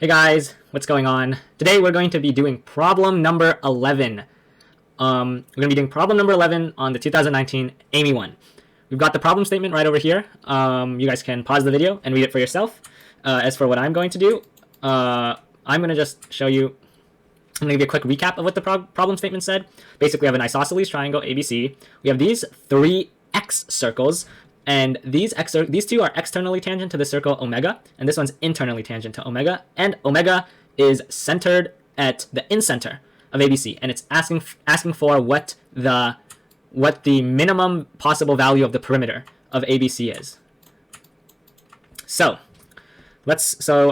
Hey guys, what's going on? Today we're going to be doing problem number 11. We're going to be doing problem number 11 on the 2019 AIME 1. We've got the problem statement right over here. You guys can pause the video and read it for yourself. As for what I'm going to do, I'm going to just show you, I'm going to give you a quick recap of what the problem statement said. Basically, we have an isosceles triangle ABC. We have these three X circles. And these two are externally tangent to the circle omega, and this one's internally tangent to omega, and omega is centered at the incenter of ABC, and it's asking for what the minimum possible value of the perimeter of ABC is. So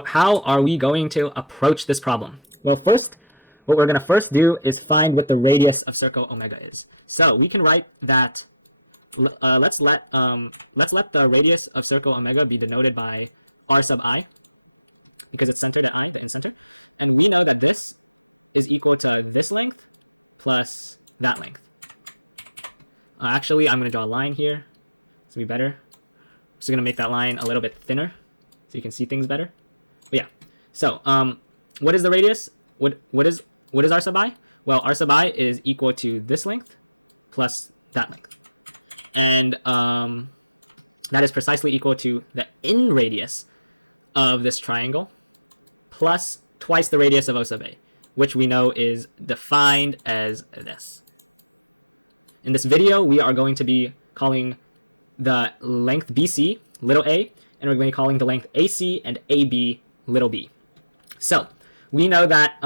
how are we going to approach this problem? Well, what we're going to first do is find what the radius of circle omega is. So we can write that. Let's let the radius of circle omega be denoted by r sub I, because it's centered at I, the incenter, and we know that this is equal to this length plus that length. Actually, I'm going to draw a line here. It's going to be better. I'm just going to make that line a little bit thinner so you can see things better. But yeah, so what is the radius? What is r sub I? Well, r sub I is equal to this length plus that length. And that is precisely equal to the in radius of this triangle plus twice the radius of O sub A, which we know is defined as this. In this video, we are going to be calling the length BC little a, and we're going to be calling the length AC and AB little b. So we know that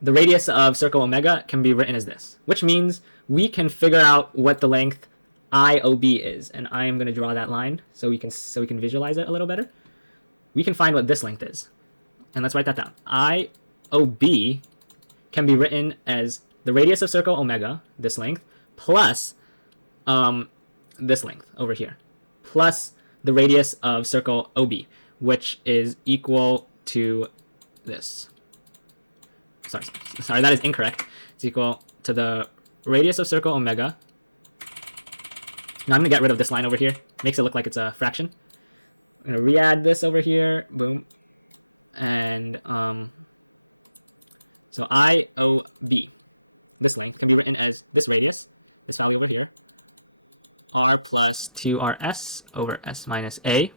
the radius of circle omega can be written as this, which means we can figure out what the length IOB is, and I am going to draw that line so we can visualize it a little better. We can find what this length is, and let's write that down. IOB can be written as the radius of circle omega, this length, plus this length over here, plus the radius of circle OB, which is equal to this. Sorry, that is incorrect. It's equal to the radius of circle omega. Now I'm going to get rid of this line over here. Makes it look like it's a fraction. I'm going to re-add this over here. Boom. And so IOB, this length, can be written as this radius, this value over here, r plus 2rs over s minus a.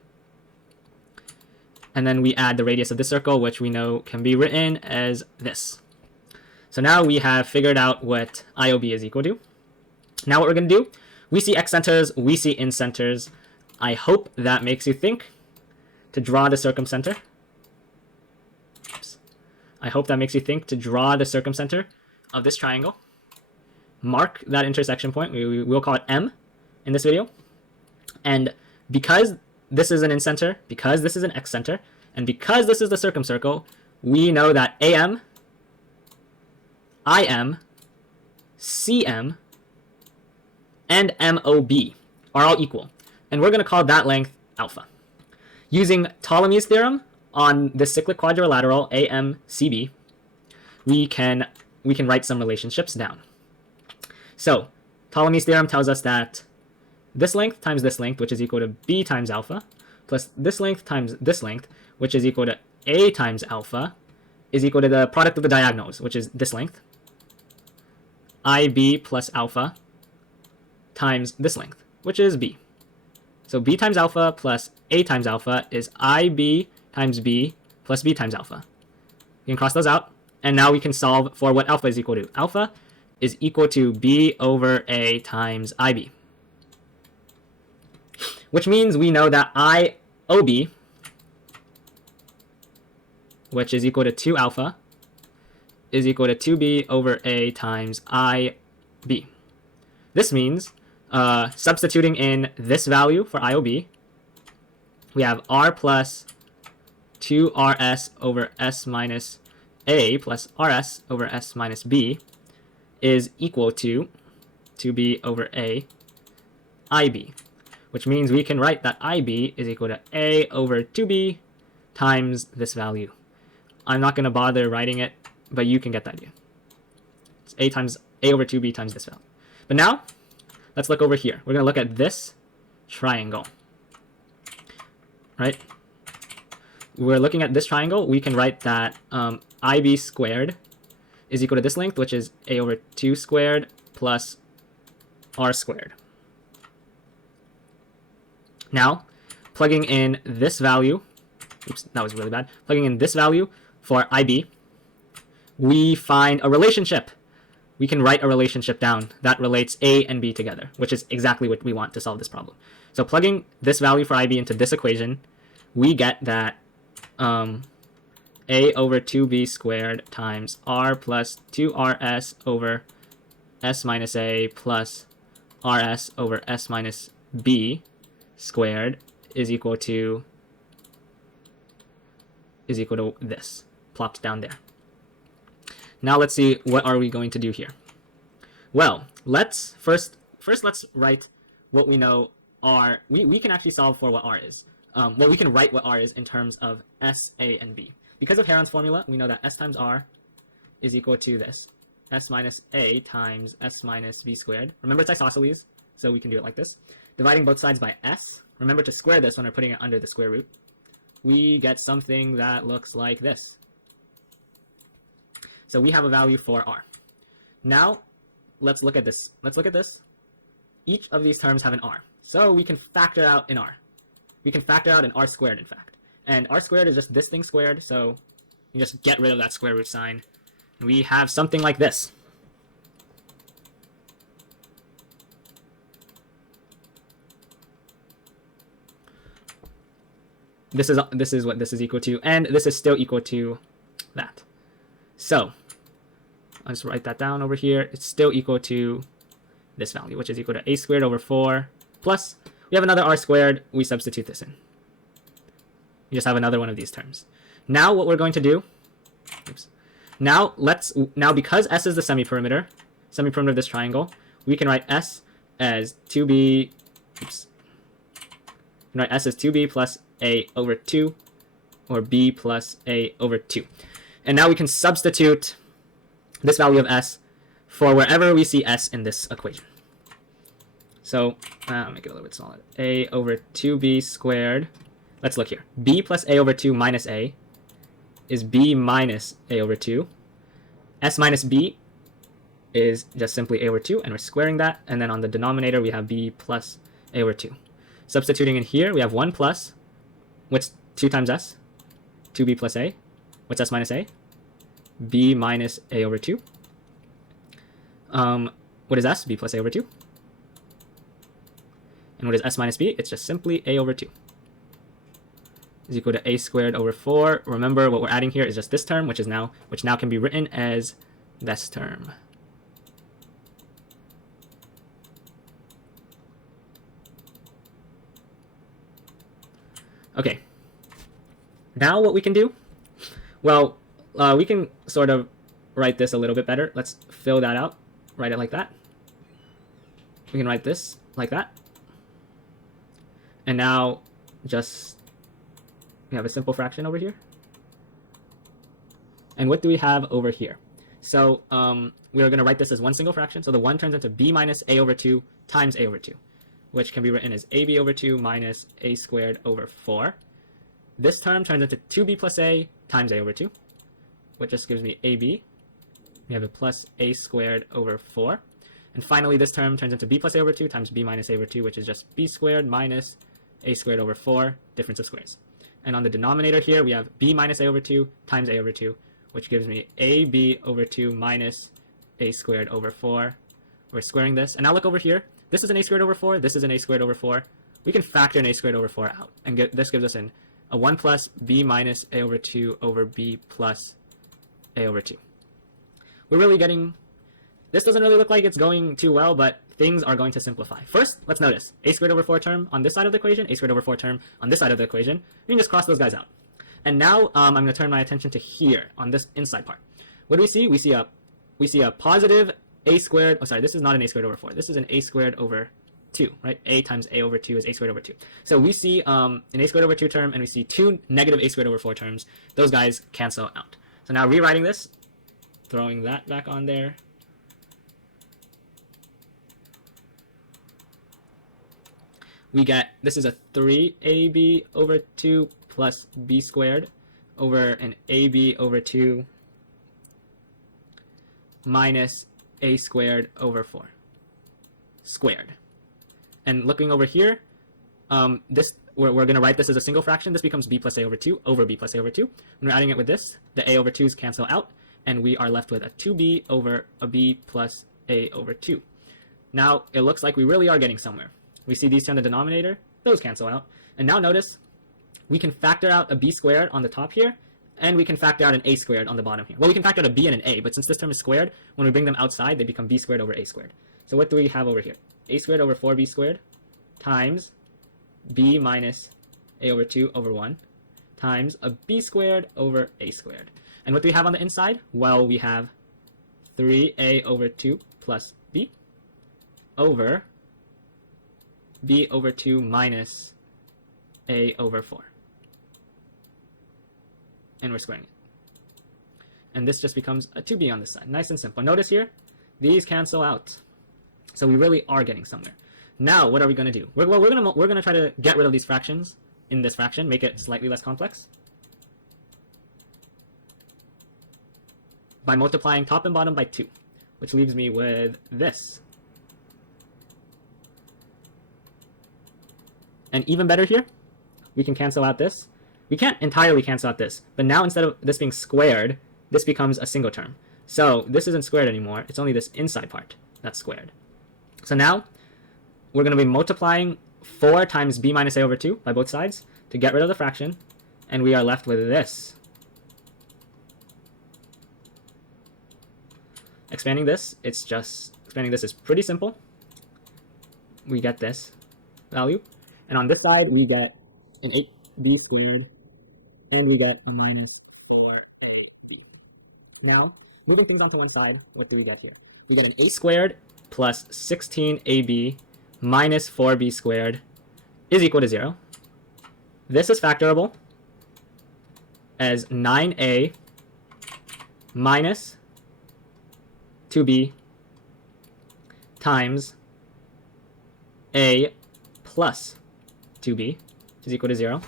And then we add the radius of this circle, which we know can be written as this. So now we have figured out what IOB is equal to. Now what we're going to do, we see X centers, we see in centers. I hope that makes you think to draw the circumcenter. Oops. I hope that makes you think to draw the circumcenter of this triangle. Mark that intersection point. We will call it M in this video. And because this is an incenter, because this is an X center, and because this is the circumcircle, we know that AM, IM, CM, and MOB are all equal. And we're going to call that length alpha. Using Ptolemies' theorem on the cyclic quadrilateral AMCB, we can write some relationships down. So Ptolemies' theorem tells us that this length times this length, which is equal to B times alpha, plus this length times this length, which is equal to A times alpha, is equal to the product of the diagonals, which is this length, IB plus alpha times this length, which is B. So B times alpha plus A times alpha is IB times B plus B times alpha. You can cross those out, and now we can solve for what alpha is equal to. Alpha is equal to B over A times IB, which means we know that IOB, which is equal to 2 alpha, is equal to 2b over a times IB. This means, substituting in this value for IOB, we have r plus 2rs over s minus a plus rs over s minus b is equal to 2b over a IB, which means we can write that IB is equal to a over 2b times this value. I'm not going to bother writing it, but you can get the idea. It's a over 2b times this value. But now, let's look over here. We're going to look at this triangle, right? we're looking at this triangle, we can write that IB squared is equal to this length, which is A over 2 squared plus R squared. Now, plugging in this value, oops, that was really bad. Plugging in this value for IB, we find a relationship. We can write a relationship down that relates A and B together, which is exactly what we want to solve this problem. So plugging this value for IB into this equation, we get that A over 2B squared times R plus 2RS over S minus A plus RS over S minus B squared is equal to this, plopped down there. Now let's see, what are we going to do here? Well, let's first let's write what we know R. We can actually solve for what R is. Well, we can write what R is in terms of S, A, and B. Because of Heron's formula, we know that S times R is equal to this, S minus A times S minus B squared. Remember, it's isosceles, so we can do it like this. Dividing both sides by S, remember to square this when we're putting it under the square root, we get something that looks like this. So we have a value for R. Now, let's look at this. Each of these terms have an R. So we can factor out an R. We can factor out an R squared, in fact. And R squared is just this thing squared, so you just get rid of that square root sign. And we have something like this. This is what this is equal to, and this is still equal to that. So I'll just write that down over here. It's still equal to this value, which is equal to A squared over 4 plus, we have another R squared, we substitute this in. You just have another one of these terms. Now what we're going to do, oops. Now because S is the semiperimeter of this triangle, we can write S as 2B, oops. We can write S as 2B plus A over 2, or B plus A over 2. And now we can substitute this value of S for wherever we see S in this equation. So I'll make it a little bit smaller. A over 2B squared. Let's look here. B plus A over 2 minus A is B minus A over 2. S minus B is just simply A over 2, and we're squaring that. And then on the denominator, we have B plus A over 2. Substituting in here, we have 1 plus, what's 2 times S? 2B plus A. What's S minus A? B minus A over 2. What is S? B plus A over 2. And what is S minus B? It's just simply A over 2. Is equal to A squared over 4. Remember, what we're adding here is just this term, which now can be written as this term. Okay. Now what we can do? Well, we can sort of write this a little bit better. Let's fill that out. Write it like that. We can write this like that. And now we have a simple fraction over here. And what do we have over here? So we are going to write this as one single fraction. So the 1 turns into B minus A over 2 times A over 2, which can be written as AB over 2 minus A squared over 4. This term turns into 2B plus A times A over 2, which just gives me AB. We have a plus A squared over 4. And finally, this term turns into B plus A over 2 times B minus A over 2, which is just B squared minus A squared over 4, difference of squares. And on the denominator here, we have B minus A over 2 times A over 2, which gives me AB over 2 minus A squared over 4. We're squaring this. And now look over here. This is an A squared over 4. This is an A squared over 4. We can factor an A squared over 4 out. And this gives us a 1 plus B minus A over 2 over B plus A over 2. We're really getting... This doesn't really look like it's going too well, but things are going to simplify. First, let's notice A squared over 4 term on this side of the equation, A squared over 4 term on this side of the equation. We can just cross those guys out. And now I'm going to turn my attention to here on this inside part. What do we see? We see a positive A squared. Oh, sorry, this is not an A squared over 4. This is an A squared over 2, right? A times A over 2 is A squared over 2. So we see an A squared over 2 term, and we see 2 negative A squared over 4 terms. Those guys cancel out. So now rewriting this, throwing that back on there. We get, this is a 3AB over 2 plus b squared over an ab over 2 minus a squared over 4 squared. And looking over here, this we're going to write this as a single fraction. This becomes b plus a over 2 over b plus a over 2. When we're adding it with this, the a over 2's cancel out, and we are left with a 2b over a b plus a over 2. Now, it looks like we really are getting somewhere. We see these two on the denominator. Those cancel out. And now notice, we can factor out a b squared on the top here, and we can factor out an a squared on the bottom here. Well, we can factor out a b and an a, but since this term is squared, when we bring them outside, they become b squared over a squared. So what do we have over here? A squared over 4b squared times b minus a over 2 over 1 times a b squared over a squared. And what do we have on the inside? Well, we have 3a over 2 plus b over b over 2 minus a over 4. And we're squaring it. And this just becomes a 2b on this side. Nice and simple. Notice here, these cancel out. So we really are getting somewhere. Now, what are we going to do? We're going to try to get rid of these fractions in this fraction, make it slightly less complex by multiplying top and bottom by 2, which leaves me with this. And even better here, we can cancel out this. We can't entirely cancel out this, but now instead of this being squared, this becomes a single term. So this isn't squared anymore. It's only this inside part that's squared. So now we're going to be multiplying 4 times b minus a over 2 by both sides to get rid of the fraction, and we are left with this. Expanding this, expanding this is pretty simple. We get this value. And on this side, we get an 8b squared, and we get a minus 4ab. Now, moving things onto one side, what do we get here? We get an a squared plus 16ab minus 4b squared is equal to 0. This is factorable as 9a minus 2b times a plus 2b is equal to 0.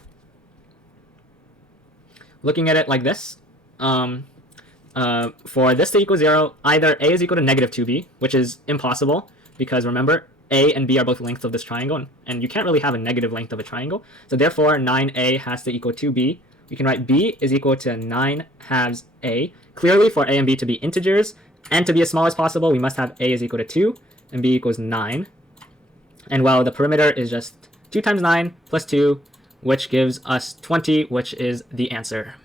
Looking at it like this, for this to equal 0, either a is equal to negative 2b, which is impossible because remember, a and b are both lengths of this triangle, and you can't really have a negative length of a triangle. So therefore, 9a has to equal 2b. We can write b is equal to 9 halves a. Clearly, for a and b to be integers and to be as small as possible, we must have a is equal to 2 and b equals 9. And well, the perimeter is just 2 times 9 plus 2, which gives us 20, which is the answer.